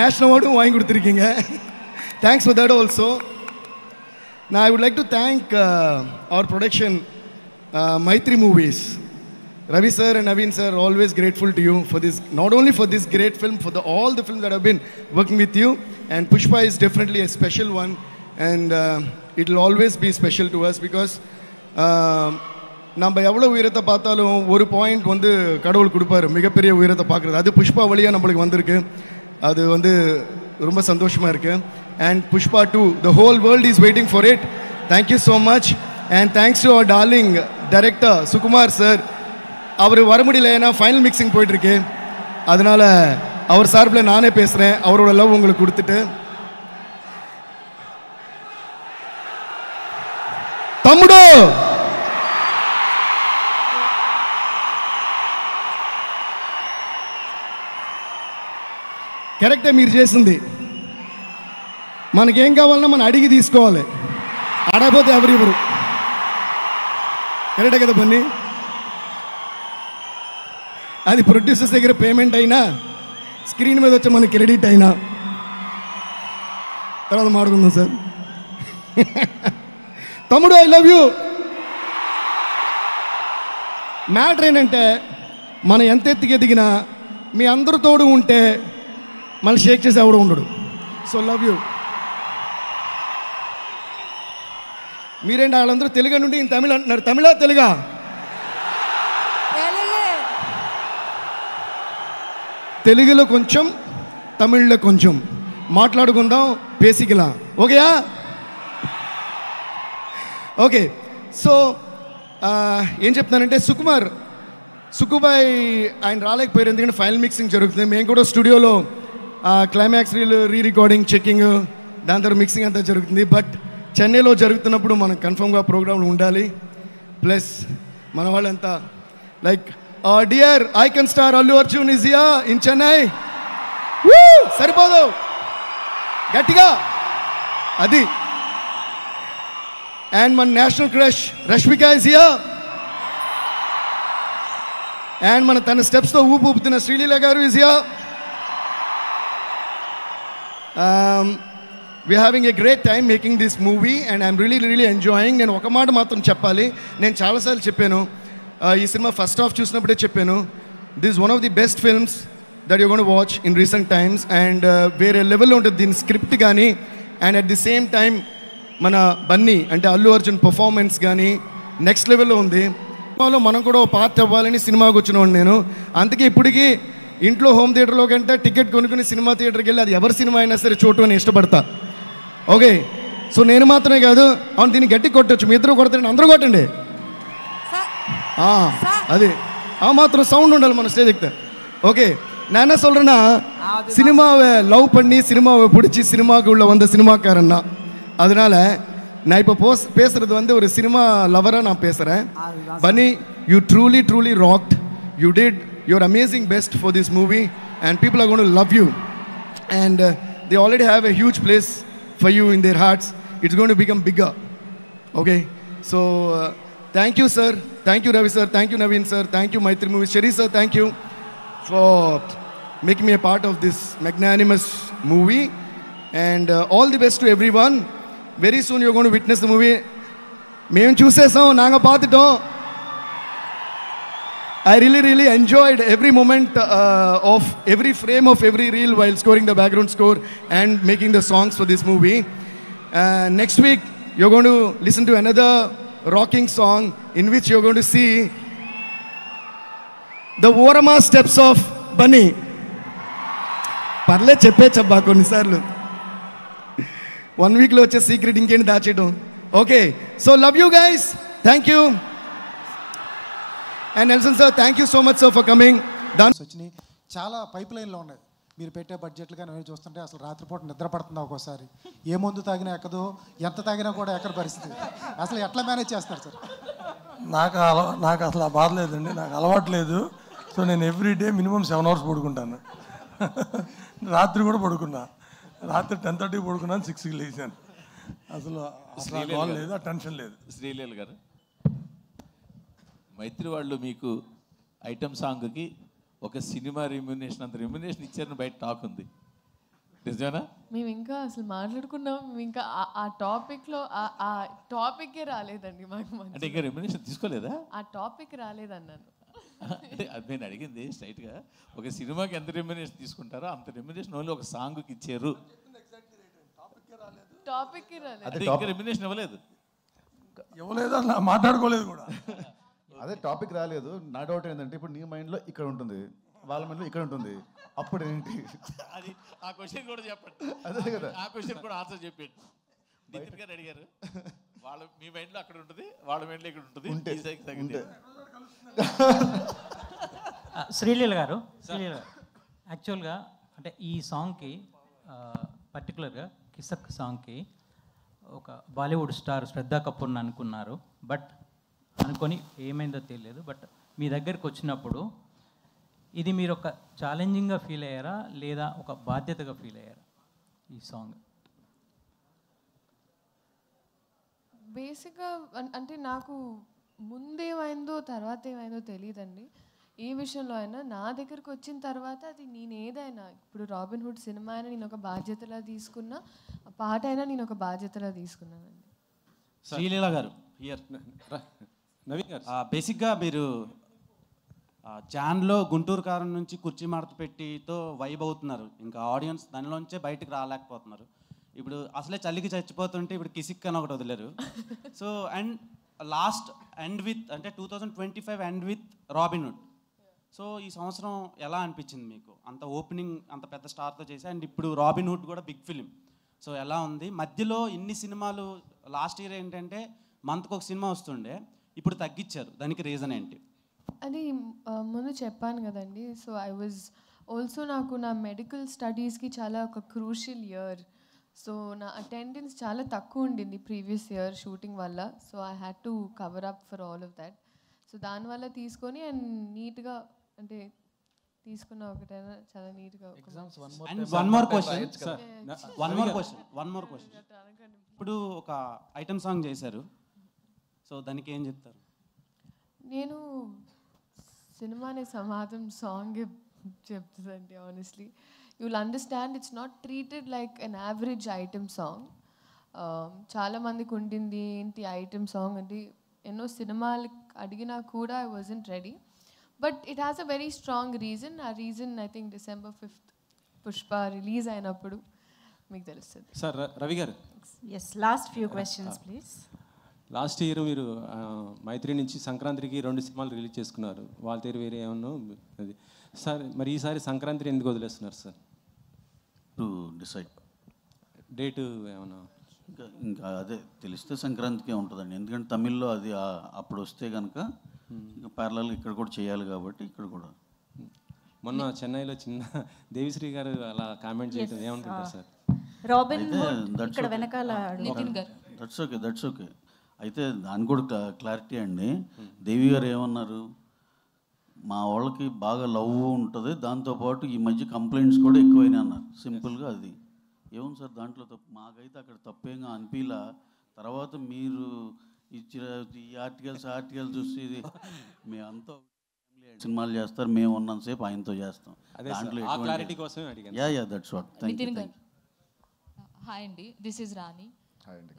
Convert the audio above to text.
National அவார்டும் வாங்கி கொடுத்துருக்கீங்க. Thanks for that also. Now I would like to thank our production, Maitri Movies. Ravi sir and Naveen sir are always grateful to you for this, not only for this great film, for all the films that have been working with you. And Pushpa is definitely a special one, and it will always be special to us because நம்ம எவ்வளோ உயரத்தை பார்த்தாலும் ஒரு point வந்து கடவுள் கொடுப்பாரு, மிகப்பெரிய உயரத்தை பார்க்குறது. அது புஷ்பா வழியாக நம்மளுக்கு வந்திருக்கு. அது வந்து ரொம்ப சந்தோஷமாக இருக்குது. And Pushpa 2, the whole world is waiting for it. Thank you so much. And thanks to our darling director, Sukumar sir. அவர் வர முடியல, ஏன்னா ஃபைனல் மிக்சிங் போயிட்டுருக்கு. அதனால் அவர் சார்பில் நானே பேசுகிறேன். அவரோட லவ் உங்களுக்கு கொடுத்துட்டு, తమ్ముడు కరెక్టే మీరు చేసింది. మనకేం కావాలన్నా మనం అడిగి తీసుకోవాలి, అడగపోతే ఎవరు. కరెక్టే కదా బన్నీ? అది ప్రొడ్యూసర్స్ దగ్గర పేమెంట్ అయినా, స్క్రీన్ మీద వచ్చి మనకి క్రెడిట్ అయినా తర్వాత మాట్లాడుకుందాం సార్. తమ్ముడు ఐ లవ్ యూ. మ్యాటర్ ఏంటంటే మనం ఎంత ఎత్తుకి ఎదిగినా మీ అందరూ తోడు ఉంటే మళ్ళీ షేక్ చేసి ఎవడు ఉండడు. So love you. మీరేంటి వాళ్ళందరూ తెలుగు నుండి ఈయన తమిళ అంటున్నారు. తమిళ తెలుగా? తెలుగులో కొంచెం, తమిళ్లో కొంచెం మాట్లాడుకుందాం బేసిక్లా. ఓకేయా? ఓకే. సో ఏం చెప్తున్నానంటే, సుకుబాయ్ ఆయన రాలేకపోయారు, ఎందుకంటే ఫైనల్ మిక్సింగ్ జరుగుతుంది. మేము కూడా స్టూడియోలో క్లైమాక్స్ రీ రికార్డింగ్, చెక్కింగ్, దాని తర్వాత మిక్సింగ్ అంతా జరుగుతుంది. బట్ చెన్నైలో జరుగుతున్నప్పుడు మనం కన్ఫర్మ్గా ప్రోగ్రాంలు ఉండాలి. ప్లస్ మన వాళ్ళంతా like dear icon star Allu Arjun is here in Chennai. సరిపోదు, గట్టిగా అది. అండ్ మన national crush Rashmika is here. And మన తన స్టెప్స్తో ఊపుతున్న శ్రీలీల గారు is here. We're having a great time making this movie and I'm really enjoying. నేను ఒక మాట మాత్రం చెప్పాలి. నేను చాలాసార్లు చెప్పాను, ఈ సినిమా ఫస్ట్ హాఫ్ చూసినప్పుడే చెప్పాను, this is one of the best films that you gone to watch in recent times. And వేరే లెవెల్లో ఉంటుంది దీని స్క్రిప్ట్ కానీ, and at the same time మన బన్నీ అంటే అల్లు అర్జున్ పర్ఫార్మెన్స్ కానీ నెక్స్ట్ లెవెల్లో ఉంది. సినిమాలో మనం కూడా పార్ట్ అవ్వాలని సినిమాకి వచ్చినవాడు నేను. అందుకే ఇప్పటికీ ఇంట్లో హోమ్ థియేటర్లో కంటే టికెట్ కొనుక్కుని సినిమా థియేటర్కి వెళ్ళి అది ఎవరి సినిమా అయినా సరే చూడటం నేను ఇష్టపడతా. ఓకే. సో నేను మాత్రమే కాదు, అవును దీన్ని గట్టి కొట్టచ్చు, మీ ఇద్దరు కొడతారండి, అందరూ కొట్టండి. అది ఆ మాత్రం సౌండ్ ఉండాలి మన స్టేజ్ ఎక్కితే. ஓகே, நான் என்ன சொல்கிறேன்னா, சினிமாவை லவ் பண்ணி சினிமாவை பிடிச்சி சினிமாவுக்கு உள்ள வந்த சினிமாக்காரன்னா, அதனால் நான் இப்போ பேசுகிறது வந்து ஒரு சினிமா லவராக நான் பேசுகிறேன். பனி, you truly wrought. You did your amazing best for this movie and people are going to love you and they already have a huge place for you in their hearts. It's going to become bigger. Okay, so thank you sir, thank you Ravi sir, thank you Naveen sir, thank you Maitri Movies, Sherry sir, thank you for making me a part of this magnanimous movie and all the best to everyone. Very soon you're going to witness the movie. మేము చూసేసాం, నాంగ పాతుటం. I really enjoyed every moment of every frame of every reel while scoring the background score and making the songs for this movie. Next week you're going to listen to another rocking song in which you're going to see the Orama steps of Bunny. పర్లే చెప్పేచ్చబ్బా కొన్నిసార్లు, 1 weekలో వచ్చే secret ఇంకేంటి దాచేయడం. Okay, so love you guys, thank you. And Nelson sir, thank you so much sir for coming. వచ్చినాయి చాలా pipe లైన్లో ఉన్నాయి. మీరు పెట్టే బడ్జెట్లు కానీ అవి చూస్తుంటే అసలు రాత్రిపూట నిద్ర పడుతుంది ఒక్కోసారి. ఏ మందు తాగినా ఎక్కదు, ఎంత తాగినా కూడా ఎక్కడ పరిస్థితి. అసలు ఎట్లా మేనేజ్ చేస్తారు సార్? నాకు అసలు ఆ బాధ లేదండి, నాకు అలవాటు లేదు. సో నేను ఎవ్రీడే మినిమం 7 hours పడుకుంటాను. రాత్రి కూడా పడుకున్నా, రాత్రి 10:30 పడుకున్నాను, 6కి లేచాను. అసలు లేదు, ఆ టెన్షన్ లేదు. శ్రీలీల గారు, మైత్రి వాళ్ళు మీకు ఐటమ్ సాంగ్కి ఒక సినిమా రెమ్యునేషన్ అంత రెమ్యునేషన్ ఇచ్చారని బయట టాక్ ఉంది. నిజమేనా? మేము ఇంకా అసలు మాట్లాడుకున్నాం, మేము ఇంకా ఆ టాపిక్లో ఆ టాపిక్కే రాలేదండి మాకు. అంటే ఇంకా రెమ్యునరేషన్ తీసుకోలేదా? ఆ టాపిక్ రాలేదన్నాను. అంటే అది నేను అడిగింది స్ట్రైట్గా, ఒక సినిమాకి ఎంత రెమ్యునరేషన్ తీసుకుంటారో అంత రెమ్యునరేషన్ ఓన్లీ ఒక సాంగ్కి ఇచ్చారు. టాపిక్కి రాలేదు. అంటే ఇంకా రెమ్యునరేషన్ ఇవ్వలేదు. ఇవ్వలేదు అలా మాట్లాడుకోలేదు కూడా. అదే టాపిక్ రాలేదు. నా డౌట్ ఏంటంటే ఇప్పుడు నీ మైండ్లో ఇక్కడ ఉంటుంది, వాళ్ళ మైండ్లో ఇక్కడ ఉంటుంది, అప్పుడు ఏంటి? అది ఆ క్వశ్చన్ కూడా చెప్పండి. అదే కదా, ఆ క్వశ్చన్ కూడా ఆన్సర్ చెప్పండి. నితిన్ గారు అడిగారు, మీ మైండ్లో అక్కడ ఉంటుంది, వాళ్ళ మైండ్లో ఇక్కడ ఉంటుంది. శ్రీలీల గారు, యాక్చువల్గా అంటే ఈ సాంగ్కి పర్టికులర్గా కిసక్ సాంగ్కి ఒక బాలీవుడ్ స్టార్ శ్రద్ధా కపూర్ని అనుకున్నారు. బట్ అనుకొని ఏమైందో తెలియదు. బట్ మీ దగ్గరికి వచ్చినప్పుడు ఇది మీరు ఒక ఛాలెంజింగ్గా ఫీల్ అయ్యారా లేదా ఒక బాధ్యతగా ఫీల్ అయ్యారా ఈ సాంగ్? బేసిక్గా అంటే నాకు ముందేమైందో తర్వాత ఏమైందో తెలియదండి. ఏ విషయంలో అయినా నా దగ్గరకు వచ్చిన తర్వాత అది నేను ఏదైనా, ఇప్పుడు రాబిన్ హుడ్ సినిమా అయినా నేను ఒక బాధ్యతలా తీసుకున్నా, పాట అయినా నేను ఒక బాధ్యతలా తీసుకున్నానండి. శ్రీలీల గారు హియర్, నవీన్ గారు, బేసిక్గా మీరు జాన్లో గుంటూరు కారం నుంచి కుర్చీ మడత పెట్టితో వైబ్ అవుతున్నారు, ఇంకా ఆడియన్స్ దానిలోంచే బయటకు రాలేకపోతున్నారు. ఇప్పుడు అసలే చలికి చచ్చిపోతుంటే ఇప్పుడు కిసిక్ అని ఒకటి వదిలేరు. So and last end with అంటే 2025 ఎండ్ విత్ రాబిన్ హుడ్. సో ఈ సంవత్సరం ఎలా అనిపించింది మీకు? అంత ఓపెనింగ్ అంత పెద్ద స్టార్తో చేసి, అండ్ ఇప్పుడు రాబిన్ హుడ్ కూడా బిగ్ ఫిలిం. సో ఎలా ఉంది? మధ్యలో ఇన్ని సినిమాలు, లాస్ట్ ఇయర్ ఏంటంటే మంత్కి ఒక సినిమా వస్తుండే, ఇప్పుడు తగ్గించారు, దానికి రీజన్ ఏంటి? అది ముందు చెప్పాను కదండి. సో ఐ వాజ్ ఆల్సో, నాకు నా మెడికల్ స్టడీస్కి చాలా ఒక క్రూషియల్ ఇయర్. సో నా అటెండెన్స్ చాలా తక్కువ ఉండింది ప్రీవియస్ ఇయర్ షూటింగ్ వల్ల. So I had to cover up for all of that. So దానివల్ల తీసుకొని అండ్ నీట్గా అంటే తీసుకున్న ఒకటైనా చాలా నీట్గా. One more question. ఇప్పుడు ఒక ఐటమ్ సాంగ్ చేశారు, సో దానికి ఏం చెప్తారు? నేను సినిమానే సమాధం సాంగ్ చెప్తుందండి. Honestly you will understand it's not treated like an average item song. చాలామందికి ఉండింది ఏంటి ఐటమ్ సాంగ్ అంటే, ఎన్నో సినిమాలు అడిగినా కూడా I wasn't ready. But it has a very strong reason. ఆ reason I think December 5th Pushpa release అయినప్పుడు మీకు తెలుస్తుంది. Sir Ravi garu, yes, last few questions please. Last year మీరు మైత్రి నుంచి సంక్రాంతికి 2 సినిమాలు రిలీజ్ చేసుకున్నారు, వాళ్ళ తీరు వేరే ఏమన్నా అది. సార్ మరి ఈసారి సంక్రాంతిని ఎందుకు వదిలేస్తున్నారు సార్? టు డిసైడ్ డేటు ఏమన్నా? ఇంకా అదే తెలిస్తే సంక్రాంతికే ఉంటుందండి. ఎందుకంటే తమిళ్లో అది అప్పుడు వస్తే కనుక ఇంకా ప్యారలల్ ఇక్కడ కూడా చేయాలి కాబట్టి ఇక్కడ కూడా. మొన్న చెన్నైలో చిన్న దేవిశ్రీ గారు అలా కామెంట్ చేయడం ఏమనుకుంటారు సార్? రాబిన్ హుడ్ ఇక్కడ వెనకాల దట్స్ ఓకే. అయితే దాని కూడా క్లారిటీ అండి. దేవి గారు ఏమన్నారు, మా వాళ్ళకి బాగా లవ్ ఉంటుంది, దాంతోపాటు ఈ మధ్య కంప్లైంట్స్ కూడా ఎక్కువైనా అన్నారు. సింపుల్గా అది ఏముంది సార్ దాంట్లో తప్పు? మాకైతే అక్కడ తప్పేంగా అనిపించలా. తర్వాత మీరు ఇచ్చిన ఈ ఆర్టికల్స్ చూసి ఇది మేమంతా సినిమాలు చేస్తారు, మేము ఉన్నంతసేపు ఆయనతో చేస్తాం. దాంట్లో yeah that's what. Thank you. Hi అండి, దిస్ ఇస్ రాణి. హాయ్ అండి.